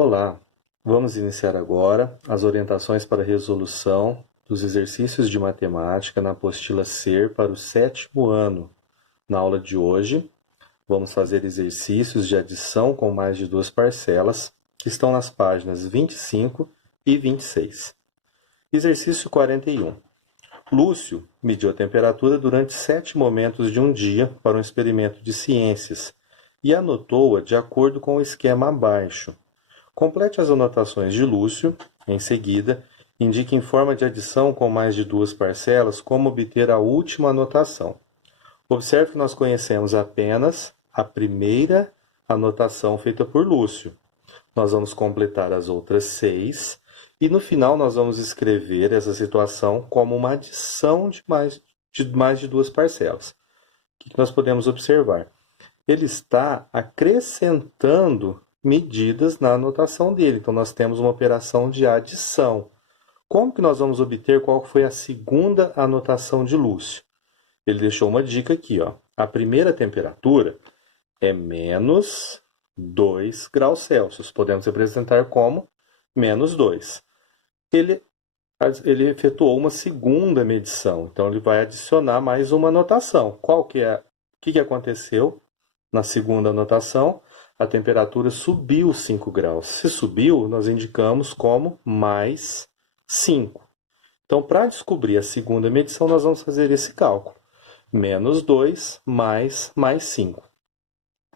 Olá, vamos iniciar agora as orientações para a resolução dos exercícios de matemática na apostila SER para o 7º ano. Na aula de hoje, vamos fazer exercícios de adição com mais de duas parcelas, que estão nas páginas 25 e 26. Exercício 41. Lúcio mediu a temperatura durante 7 momentos de um dia para um experimento de ciências e anotou-a de acordo com o esquema abaixo. Complete as anotações de Lúcio. Em seguida, indique em forma de adição com mais de duas parcelas como obter a última anotação. Observe que nós conhecemos apenas a primeira anotação feita por Lúcio. Nós vamos completar as outras 6 e no final nós vamos escrever essa situação como uma adição de mais de duas parcelas. O que nós podemos observar? Ele está acrescentando medidas na anotação dele. Então, nós temos uma operação de adição. Como que nós vamos obter qual foi a segunda anotação de Lúcio? Ele deixou uma dica aqui, ó. A primeira temperatura é menos 2 graus Celsius. Podemos representar como menos 2. Ele efetuou uma segunda medição. Então, ele vai adicionar mais uma anotação. Qual que é? O que aconteceu na segunda anotação? A temperatura subiu 5 graus. Se subiu, nós indicamos como mais 5. Então, para descobrir a segunda medição, nós vamos fazer esse cálculo. Menos 2 mais 5. O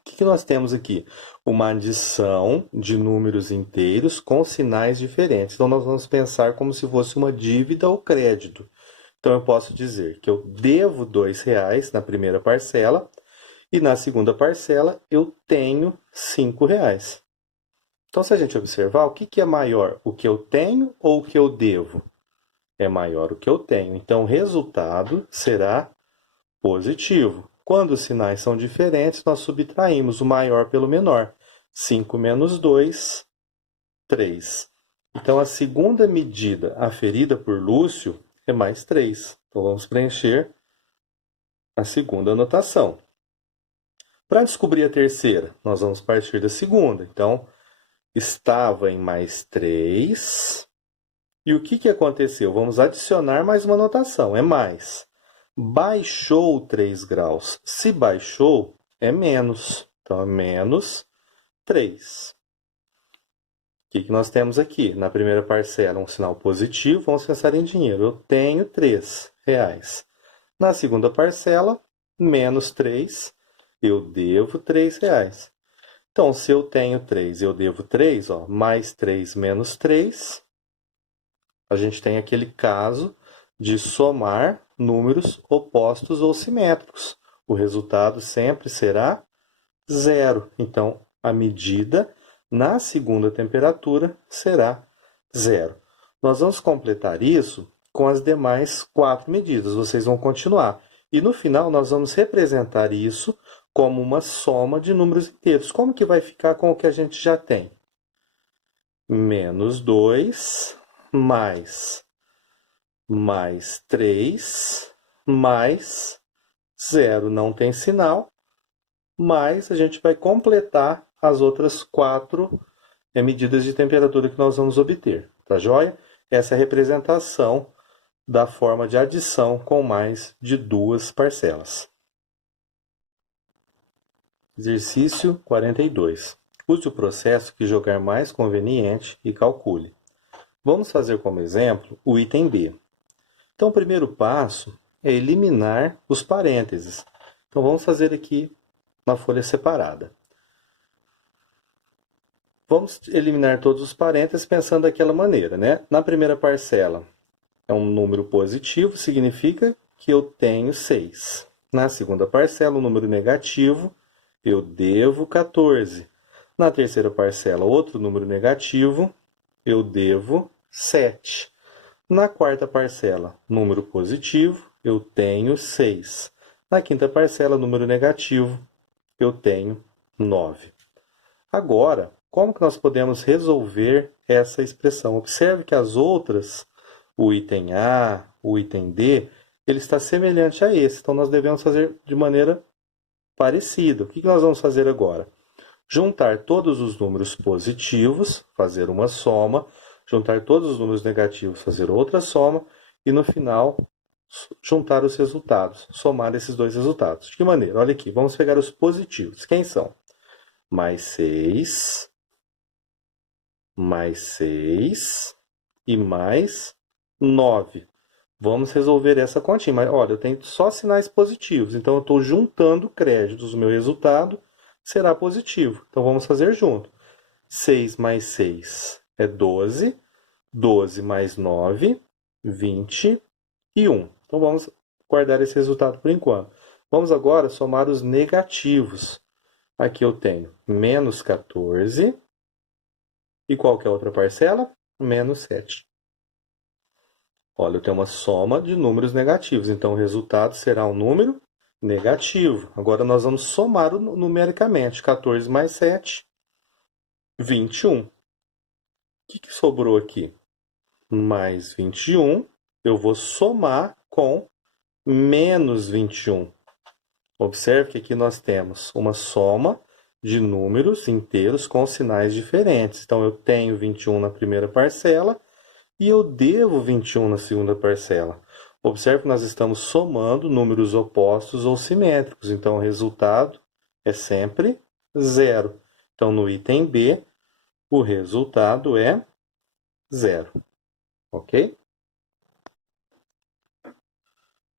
que nós temos aqui? Uma adição de números inteiros com sinais diferentes. Então, nós vamos pensar como se fosse uma dívida ou crédito. Então, eu posso dizer que eu devo R$ 2 na primeira parcela, e na segunda parcela, eu tenho R$ 5. Então, se a gente observar, o que é maior? O que eu tenho ou o que eu devo? É maior o que eu tenho. Então, o resultado será positivo. Quando os sinais são diferentes, nós subtraímos o maior pelo menor. 5 menos 2, 3. Então, a segunda medida aferida por Lúcio é mais 3. Então, vamos preencher a segunda anotação. Para descobrir a terceira, nós vamos partir da segunda. Então, estava em mais 3. E o que aconteceu? Vamos adicionar mais uma anotação, é mais. Baixou 3 graus. Se baixou, é menos. Então, é menos 3. O que nós temos aqui? Na primeira parcela, um sinal positivo. Vamos pensar em dinheiro. Eu tenho R$ 3. Na segunda parcela, menos 3. Eu devo R$ 3. Então, se eu tenho 3 e eu devo 3, ó, mais 3 menos 3, a gente tem aquele caso de somar números opostos ou simétricos. O resultado sempre será 0. Então, a medida na segunda temperatura será 0. Nós vamos completar isso com as demais 4 medidas. Vocês vão continuar. E no final, nós vamos representar isso como uma soma de números inteiros. Como que vai ficar com o que a gente já tem? Menos 2 mais 3 mais 0. Não tem sinal, mas a gente vai completar as outras 4 medidas de temperatura que nós vamos obter. Tá joia? Essa é a representação da forma de adição com mais de duas parcelas. Exercício 42. Use o processo que julgar mais conveniente e calcule. Vamos fazer como exemplo o item B. Então, o primeiro passo é eliminar os parênteses. Então, vamos fazer aqui uma folha separada. Vamos eliminar todos os parênteses pensando daquela maneira, né? Na primeira parcela, é um número positivo, significa que eu tenho 6. Na segunda parcela, um número negativo, eu devo 14. Na terceira parcela, outro número negativo, eu devo 7. Na quarta parcela, número positivo, eu tenho 6. Na quinta parcela, número negativo, eu tenho 9. Agora, como que nós podemos resolver essa expressão? Observe que as outras, o item A, o item D, ele está semelhante a esse. Então, nós devemos fazer de maneira parecida. O que nós vamos fazer agora? juntar todos os números positivos, fazer uma soma, juntar todos os números negativos, fazer outra soma, e no final juntar os resultados, somar esses dois resultados. De que maneira? Olha aqui, vamos pegar os positivos. Quem são? Mais 6 e mais 9. Vamos resolver essa continha. Mas olha, eu tenho só sinais positivos, então eu estou juntando créditos. O meu resultado será positivo. Então vamos fazer junto. 6 mais 6 é 12. 12 mais 9, 21. Então vamos guardar esse resultado por enquanto. Vamos agora somar os negativos. Aqui eu tenho menos 14. E qual que é a outra parcela? Menos 7. Olha, eu tenho uma soma de números negativos. Então o resultado será um número negativo. Agora nós vamos somar numericamente. 14 mais 7, 21. O que sobrou aqui? Mais 21. Eu vou somar com menos 21. Observe que aqui nós temos uma soma de números inteiros com sinais diferentes. Então, eu tenho 21 na primeira parcela e eu devo 21 na segunda parcela. Observe que nós estamos somando números opostos ou simétricos. Então, o resultado é sempre 0. Então, no item B, o resultado é 0. Ok?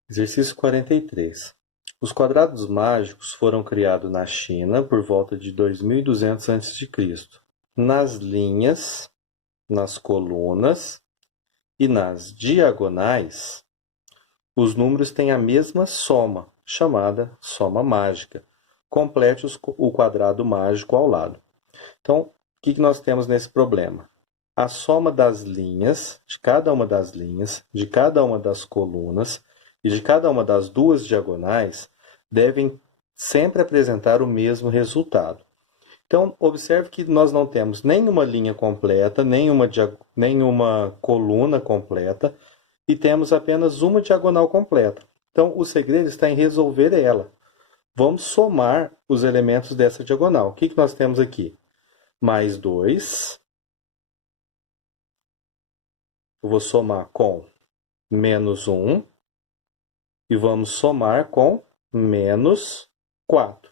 Exercício 43. Os quadrados mágicos foram criados na China por volta de 2200 a.C. Nas linhas, nas colunas e nas diagonais, os números têm a mesma soma, chamada soma mágica. Complete o quadrado mágico ao lado. Então, o que nós temos nesse problema? A soma das linhas, de cada uma das linhas, de cada uma das colunas e de cada uma das duas diagonais, devem sempre apresentar o mesmo resultado. Então, observe que nós não temos nenhuma linha completa, nenhuma coluna completa, e temos apenas uma diagonal completa. Então, o segredo está em resolver ela. Vamos somar os elementos dessa diagonal. O que nós temos aqui? Mais 2. Eu vou somar com menos 1. E vamos somar com menos 4.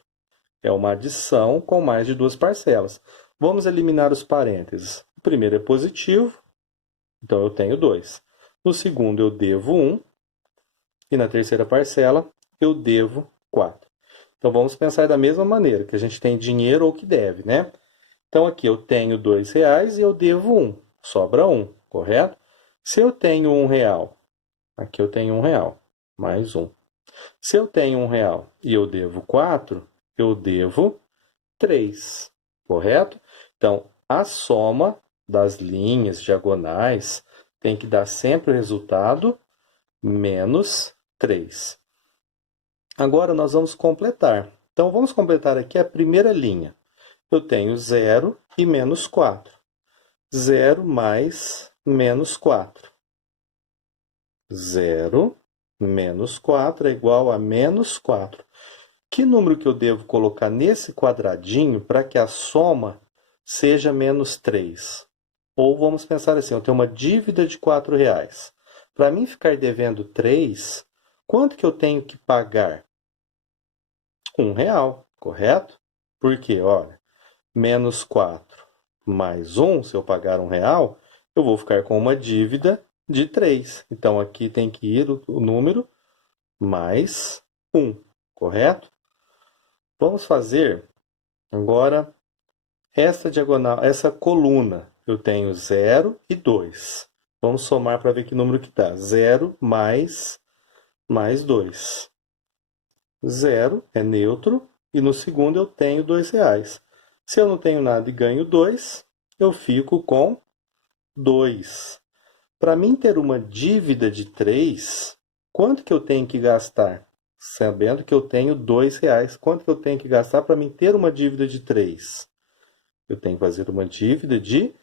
É uma adição com mais de duas parcelas. Vamos eliminar os parênteses. O primeiro é positivo, então eu tenho 2. No segundo eu devo 1. E na terceira parcela eu devo 4. Então vamos pensar da mesma maneira, que a gente tem dinheiro ou que deve, né? Então aqui eu tenho R$2 e eu devo 1. Sobra 1, correto? Se eu tenho R$1, aqui eu tenho R$1, mais 1. Se eu tenho R$1 e eu devo 4, eu devo 3, correto? Então, a soma das linhas diagonais tem que dar sempre o resultado menos 3. Agora, nós vamos completar. Então, vamos completar aqui a primeira linha. Eu tenho 0 e menos 4. 0 mais menos 4. 0 menos 4 é igual a menos 4. Que número que eu devo colocar nesse quadradinho para que a soma seja menos 3? Ou vamos pensar assim, eu tenho uma dívida de R$4. Para mim ficar devendo 3, quanto que eu tenho que pagar? R$1, correto? Por quê? Olha, menos 4 mais 1, se eu pagar R$1, eu vou ficar com uma dívida de 3. Então, aqui tem que ir o número mais 1, correto? Vamos fazer agora essa diagonal, essa coluna. Eu tenho 0 e 2. Vamos somar para ver que número que dá. 0 mais 2. 0 é neutro e no segundo eu tenho R$2. Se eu não tenho nada e ganho 2, eu fico com 2. Para mim ter uma dívida de 3, quanto que eu tenho que gastar? Sabendo que eu tenho R$2, quanto que eu tenho que gastar para mim ter uma dívida de 3? Eu tenho que fazer uma dívida de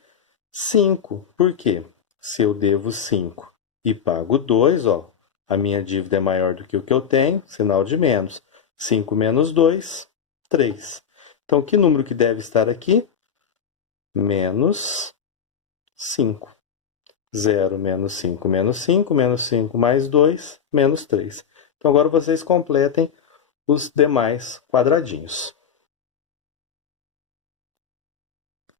5. Por quê? Se eu devo 5 e pago 2, ó, a minha dívida é maior do que o que eu tenho, sinal de menos. 5 menos 2, 3. Então, que número que deve estar aqui? Menos 5. 0 menos 5 menos 5, menos 5 mais 2, menos 3. Então, agora vocês completem os demais quadradinhos.